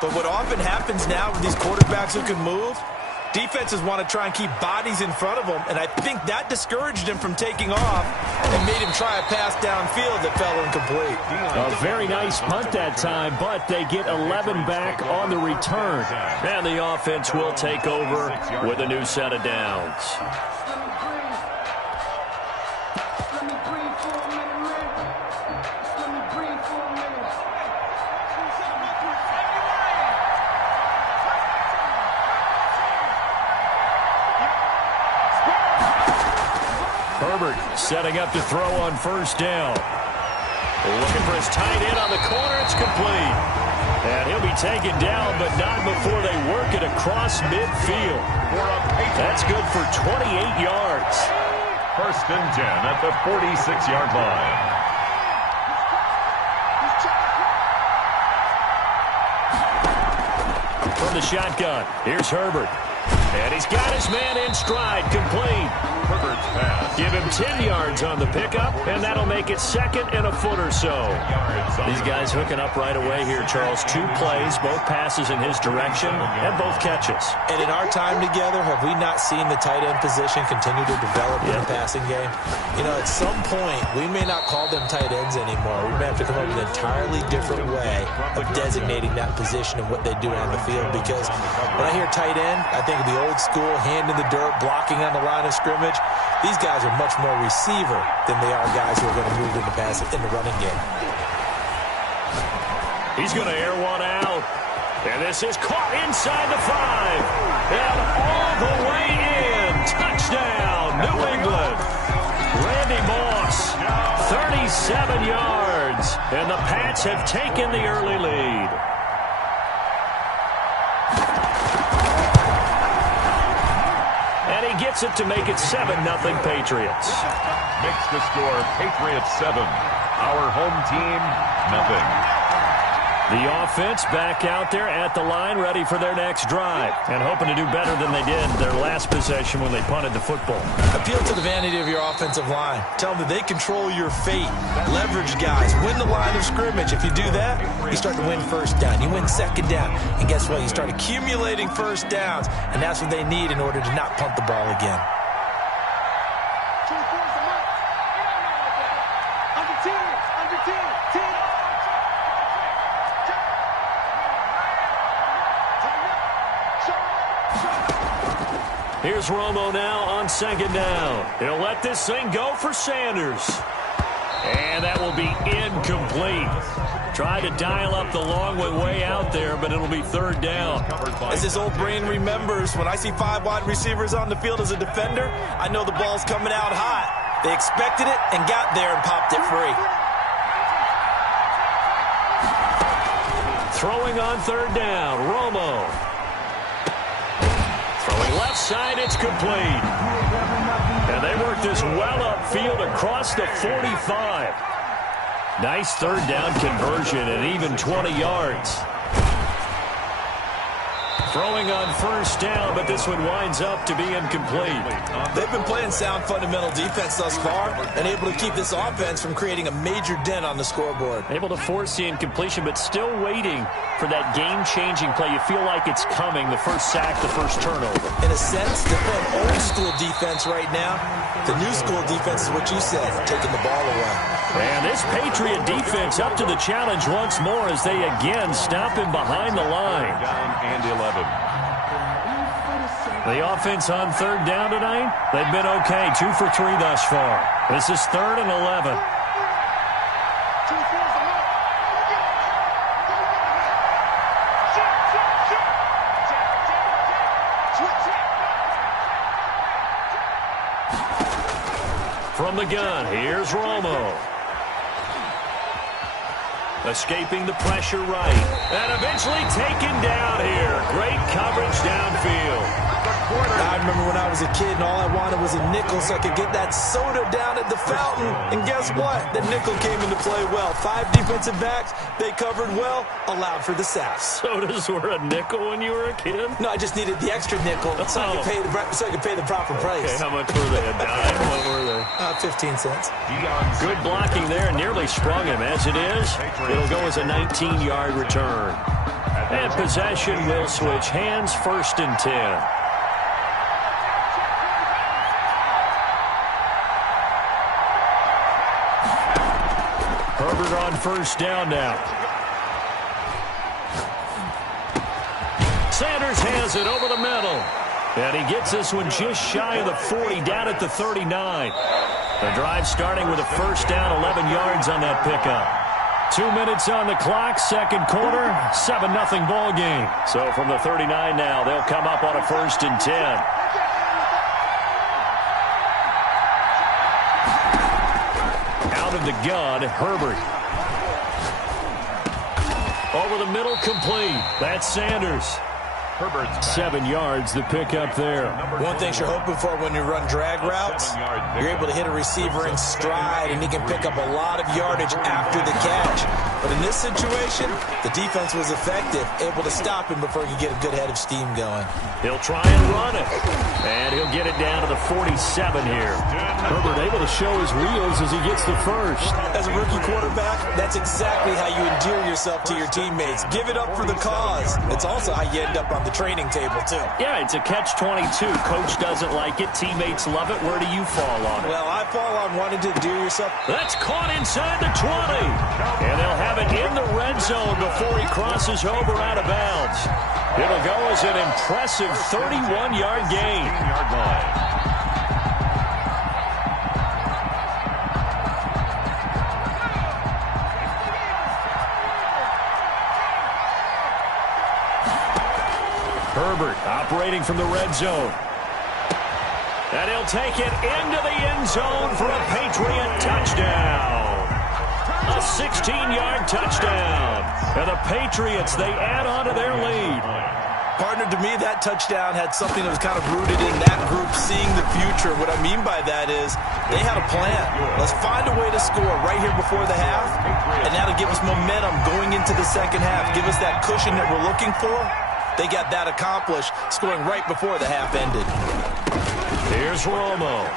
But what often happens now with these quarterbacks who can move, defenses want to try and keep bodies in front of them, and I think that discouraged him from taking off and made him try a pass downfield that fell incomplete. A very nice punt that time, but they get 11 back on the return. And the offense will take over with a new set of downs. Herbert setting up to throw on 1st down. Looking for his tight end on the corner. It's complete. And he'll be taken down, but not before they work it across midfield. That's good for 28 yards. 1st and 10 at the 46-yard line. From the shotgun, here's Herbert. And he's got his man in stride, complete. Herbert's pass. Give him 10 yards on the pickup, and that'll make it 2nd and a foot or so. These guys hooking up right away here, Charles. 2 plays, both passes in his direction, and both catches. And in our time together, have we not seen the tight end position continue to develop in the passing game? You know, at some point, we may not call them tight ends anymore. We may have to come up with an entirely different way of designating that position and what they do on the field. Because when I hear tight end, I think of the old school, hand in the dirt, blocking on the line of scrimmage. These guys are much more receiver than they are guys who are going to move in the running game. He's going to air one out. And this is caught inside the 5. And all the way in. Touchdown, New England. Randy Moss, 37 yards. And the Pats have taken the early lead. Gets it to make it 7-0 Patriots. Makes the score Patriots 7. Our home team, nothing. The offense back out there at the line, ready for their next drive, and hoping to do better than they did their last possession when they punted the football. Appeal to the vanity of your offensive line. Tell them that they control your fate. Leverage guys. Win the line of scrimmage. If you do that, you start to win 1st down. You win 2nd down. And guess what? You start accumulating 1st downs, and that's what they need in order to not punt the ball again. Here's Romo now on 2nd down. He'll let this thing go for Sanders. And that will be incomplete. Try to dial up the long way out there, but it'll be 3rd down. As his old brain remembers, when I see 5 wide receivers on the field as a defender, I know the ball's coming out hot. They expected it and got there and popped it free. Throwing on 3rd down, Romo. Throwing left side, it's complete. And they work this well upfield across the 45. Nice 3rd down conversion at even 20 yards. Throwing on 1st down, but this one winds up to be incomplete. They've been playing sound fundamental defense thus far and able to keep this offense from creating a major dent on the scoreboard. Able to force the incompletion, but still waiting for that game-changing play. You feel like it's coming, the first sack, the first turnover. In a sense, they're playing old-school defense right now. The new-school defense is what you said, taking the ball away. And this Patriot defense up to the challenge once more as they again stop him behind the line. Down and 11. The offense on 3rd down tonight, they've been okay. 2 for 3 thus far. This is 3rd and 11. From the gun, here's Romo. escaping the pressure right, and eventually taken down here. Great coverage downfield. I remember when I was a kid and all I wanted was a nickel so I could get that soda down at the fountain. And guess what? The nickel came into play well. 5 defensive backs, they covered well, allowed for the sacks. Sodas were a nickel when you were a kid? No, I just needed the extra nickel so I could pay the proper price. Okay, how much were they? A dime? What were they? 15 cents. Good blocking there, nearly sprung him. As it is, it'll go as a 19-yard return. And possession will switch hands, 1st and 10. Herbert on 1st down now. Sanders has it over the middle. And he gets this one just shy of the 40, down at the 39. The drive starting with a 1st down, 11 yards on that pickup. 2 minutes on the clock, 2nd quarter, 7-0 ball game. So from the 39 now, they'll come up on a 1st and 10. Out of the gun, Herbert. Over the middle, complete. That's Sanders. 7 yards, the pickup there. One thing you're hoping for when you run drag routes, you're able to hit a receiver in stride, and he can pick up a lot of yardage after the catch. But in this situation, the defense was effective, able to stop him before he could get a good head of steam going. He'll try and run it, and he'll get it down to the 47 here. Herbert able to show his wheels as he gets the 1st. As a rookie quarterback, that's exactly how you endear yourself to your teammates. Give it up for the cause. It's also how you end up on the training table, too. Yeah, it's a catch-22. Coach doesn't like it. Teammates love it. Where do you fall on it? Well, I fall on wanting to endear yourself. That's caught inside the 20. And they'll have it in the red zone before he crosses over out of bounds. It'll go as an impressive 31-yard gain. Herbert operating from the red zone. And he'll take it into the end zone for a Patriot touchdown. A 16-yard touchdown. And the Patriots, they add on to their lead. Partner, to me, that touchdown had something that was kind of rooted in that group seeing the future. What I mean by that is they had a plan. Let's find a way to score right here before the half, and that'll give us momentum going into the second half. Give us that cushion that we're looking for. They got that accomplished, scoring right before the half ended. Here's Romo.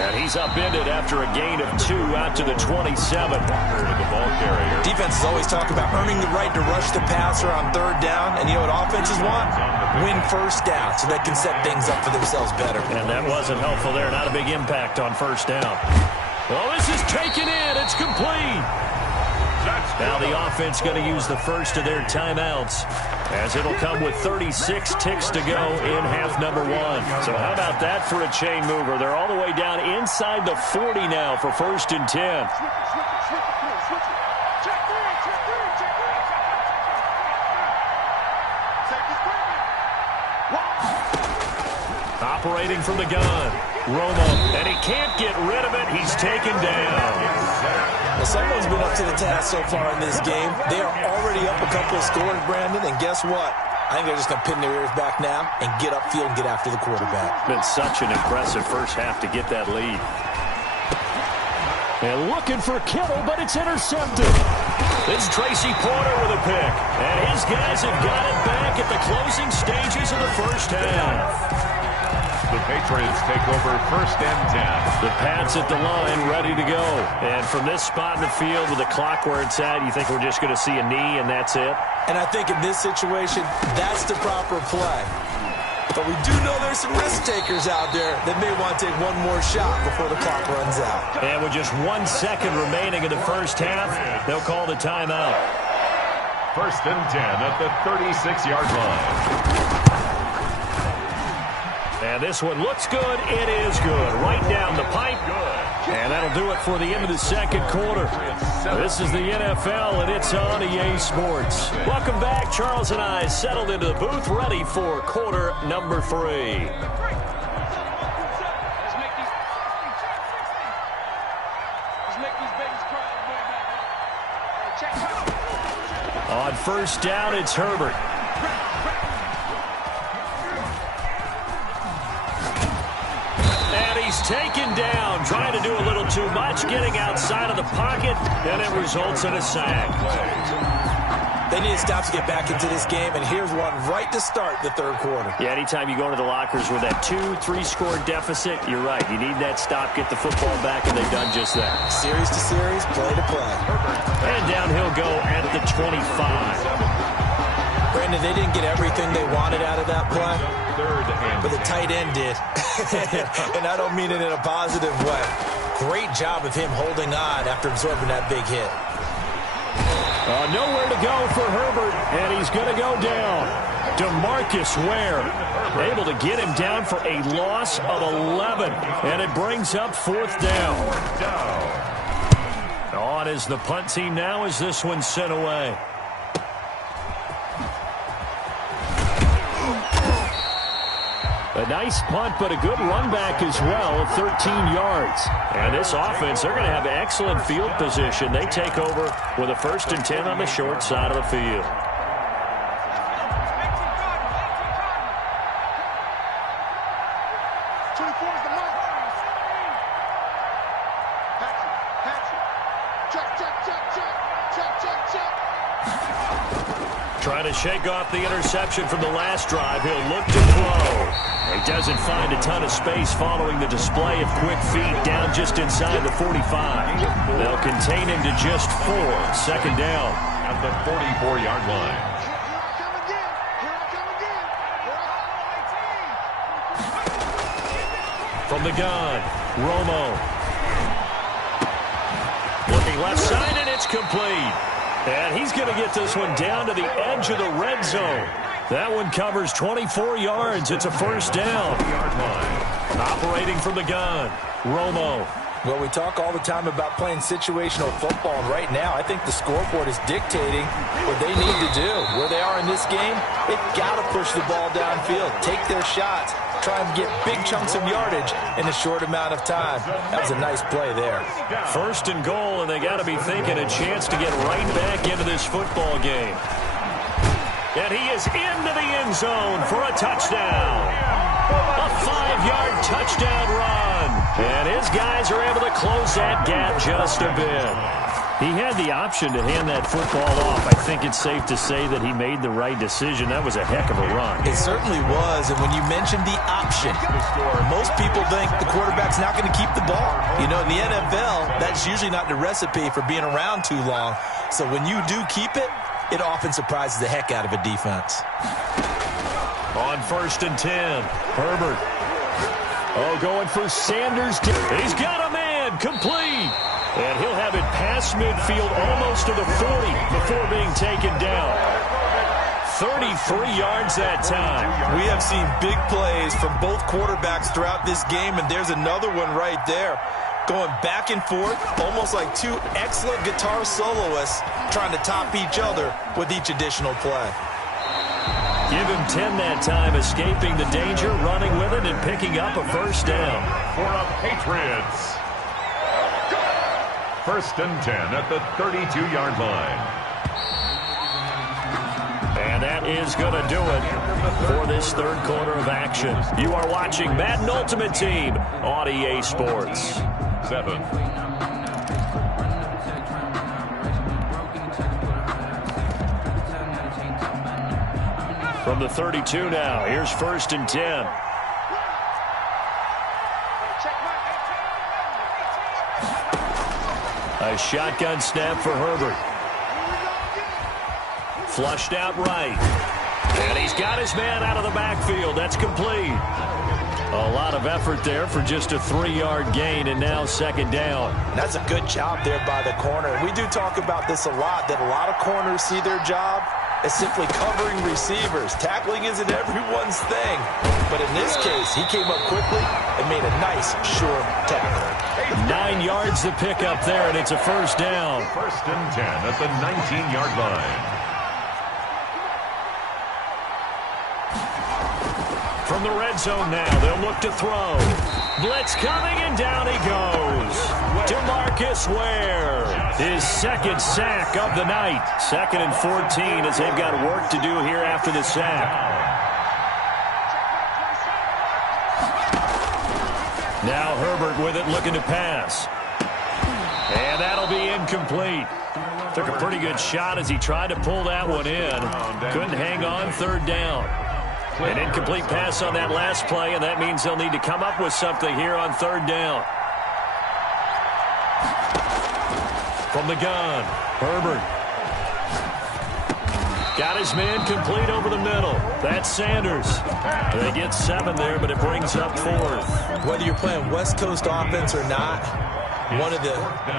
And he's upended after a gain of 2 out to the 27. The ball carrier. Defenses always talk about earning the right to rush the passer on 3rd down. And you know what offenses want? Win 1st down so they can set things up for themselves better. And that wasn't helpful there. Not a big impact on 1st down. Well, this is taken in. It's complete. Now the offense going to use the first of their timeouts, as it'll come with 36 ticks to go in half number 1. So how about that for a chain mover? They're all the way down inside the 40 now for 1st and 10. Operating from the gun, Romo, and he can't get rid of it. He's taken down. Well, someone's been up to the task so far in this game. They are already up a couple of scores, Brandon, and guess what? I think they're just going to pin their ears back now and get upfield and get after the quarterback. Been such an impressive first half to get that lead. And looking for Kittle, but it's intercepted. It's Tracy Porter with a pick. And his guys have got it back at the closing stages of the first half. The Patriots take over 1st and 10. The Pats at the line, ready to go. And from this spot in the field with the clock where it's at, you think we're just going to see a knee and that's it? And I think in this situation, that's the proper play. But we do know there's some risk takers out there that may want to take one more shot before the clock runs out. And with just 1 second remaining in the first half, they'll call the timeout. 1st and 10 at the 36-yard line. And this one looks good. It is good. Right down the pipe. And that'll do it for the end of the second quarter. This is the NFL, and it's on EA Sports. Welcome back. Charles and I settled into the booth, ready for quarter number 3. On first down, it's Herbert. And he's taken down, trying to do a little too much, getting outside of the pocket, and it results in a sack. They need to stop to get back into this game, and here's one right to start the third quarter. Yeah, anytime you go into the lockers with that 2-3 score deficit, you're right. You need that stop, get the football back, and they've done just that. Series to series, play to play. And down he'll go at the 25. Brandon, they didn't get everything they wanted out of that play, but the tight end did. And I don't mean it in a positive way. Great job of him holding on after absorbing that big hit. Nowhere to go for Herbert, and he's going to go down. DeMarcus Ware able to get him down for a loss of 11, and it brings up fourth down. On is the punt team now as this one's sent away. A nice punt, but a good run back as well of 13 yards. And this offense, they're going to have excellent field position. They take over with a 1st and 10 on the short side of the field. Trying to shake off the interception from the last drive. He'll look to throw. He doesn't find a ton of space following the display of quick feet down just inside the 45. They'll contain him to just 4. 2nd down. At the 44-yard line. From the gun, Romo. Looking left side, and it's complete. And he's going to get this one down to the edge of the red zone. That one covers 24 yards. It's a 1st down. Operating from the gun, Romo. Well, we talk all the time about playing situational football, and right now I think the scoreboard is dictating what they need to do. Where they are in this game, they've got to push the ball downfield, take their shots, try and get big chunks of yardage in a short amount of time. That was a nice play there. 1st and goal, and they got to be thinking a chance to get right back into this football game. And he is into the end zone for a touchdown. A 5-yard touchdown run. And his guys are able to close that gap just a bit. He had the option to hand that football off. I think it's safe to say that he made the right decision. That was a heck of a run. It certainly was, and when you mentioned the option, most people think the quarterback's not going to keep the ball. You know, in the NFL, that's usually not the recipe for being around too long. So when you do keep it, it often surprises the heck out of a defense. On 1st and 10, Herbert. Oh, going for Sanders. He's got a man, complete. And he'll have it past midfield almost to the 40 before being taken down. 33 yards that time. We have seen big plays from both quarterbacks throughout this game, and there's another one right there. Going back and forth, almost like two excellent guitar soloists trying to top each other with each additional play. Give him 10 that time, escaping the danger, running with it, and picking up a 1st down. For the Patriots. 1st and 10 at the 32-yard line. And that is going to do it for this third quarter of action. You are watching Madden Ultimate Team on EA Sports. 7. From the 32 now, here's 1st and 10. A shotgun snap for Herbert. Flushed out right. And he's got his man out of the backfield. That's complete. A lot of effort there for just a 3-yard gain, and now 2nd down. That's a good job there by the corner. We do talk about this a lot, that a lot of corners see their job as simply covering receivers. Tackling isn't everyone's thing. But in this case, he came up quickly and made a nice, sure tackle. 9 yards to pick up there, and it's a 1st down. 1st and 10 at the 19-yard line. From the red zone now, they'll look to throw. Blitz coming, and down he goes. DeMarcus Demarcus Ware, his second sack of the night. 2nd and 14 as they've got work to do here after the sack. Now Herbert with it, looking to pass. And that'll be incomplete. Took a pretty good shot as he tried to pull that one in. Couldn't hang on, 3rd down. An incomplete pass on that last play, and that means they'll need to come up with something here on 3rd down. From the gun, Herbert. Got his man complete over the middle. That's Sanders. They get 7 there, but it brings up 4th. Whether you're playing West Coast offense or not, one of the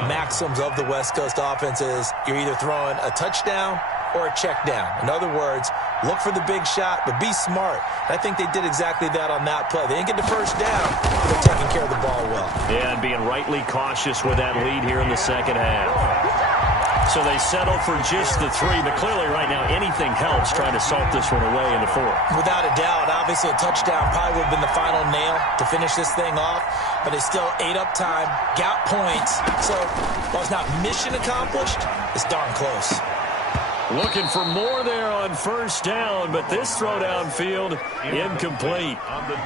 maxims of the West Coast offense is you're either throwing a touchdown or a check down. In other words, look for the big shot, but be smart. I think they did exactly that on that play. They didn't get the first down, but they're taking care of the ball well. Yeah, and being rightly cautious with that lead here in the second half. So they settle for just the 3, but clearly right now anything helps trying to salt this one away in the 4th. Without a doubt, obviously a touchdown probably would have been the final nail to finish this thing off, but it's still ate up time, got points. So while it's not mission accomplished, it's darn close. Looking for more there on 1st down, but this throw downfield incomplete.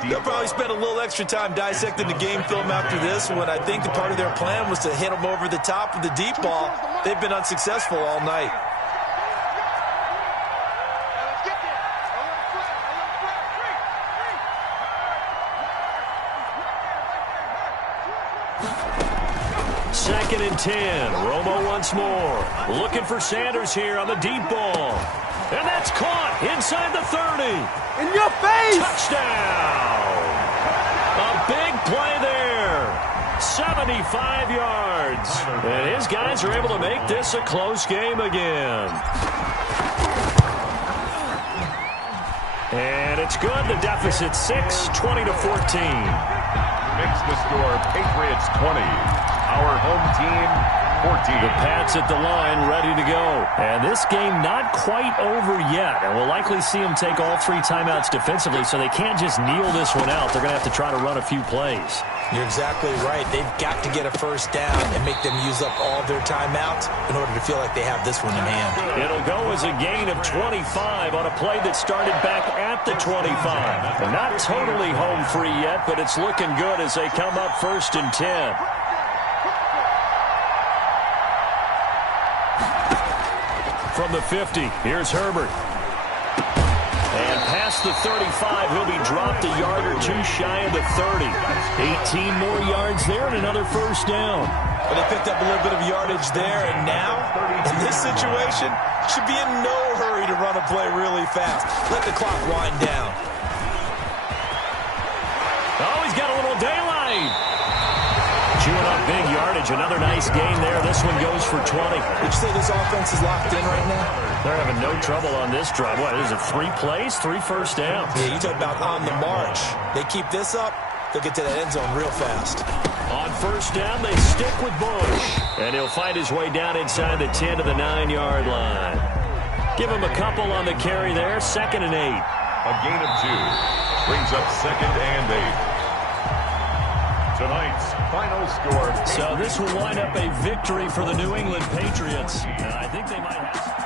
They'll probably spend a little extra time dissecting the game film after this one. I think the part of their plan was to hit them over the top of the deep ball. They've been unsuccessful all night. Second and 10. Romo once more. Looking for Sanders here on the deep ball. And that's caught inside the 30. In your face! Touchdown! A big play there. 75 yards. And his guys are able to make this a close game again. And it's good. The deficit 6, 20-14. Makes the score Patriots 20. Our home team, 14. The Pats at the line, ready to go. And this game not quite over yet. And we'll likely see them take all 3 timeouts defensively, so they can't just kneel this one out. They're going to have to try to run a few plays. You're exactly right. They've got to get a first down and make them use up all their timeouts in order to feel like they have this one in hand. It'll go as a gain of 25 on a play that started back at the 25. They're not totally home free yet, but it's looking good as they come up 1st and 10. From the 50, here's Herbert. And past the 35, he'll be dropped a yard or 2 shy of the 30. 18 more yards there and another first down. But they picked up a little bit of yardage there, and now, in this situation, should be in no hurry to run a play really fast. Let the clock wind down. Oh, he's got a little daylight. Chewing up big yardage. Another nice gain there. This one goes for 20. Would you say this offense is locked in right now? They're having no trouble on this drive. What, is it 3 plays, 3 first downs? Yeah, you talk about on the march. They keep this up, they'll get to that end zone real fast. On first down, they stick with Bush. And he'll find his way down inside the 10 to the 9-yard line. Give him a couple on the carry there. 2nd and 8. A gain of 2. Brings up 2nd and 8. Tonight's final score. So this will wind up a victory for the New England Patriots. And I think they might have...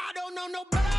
I don't know nobody.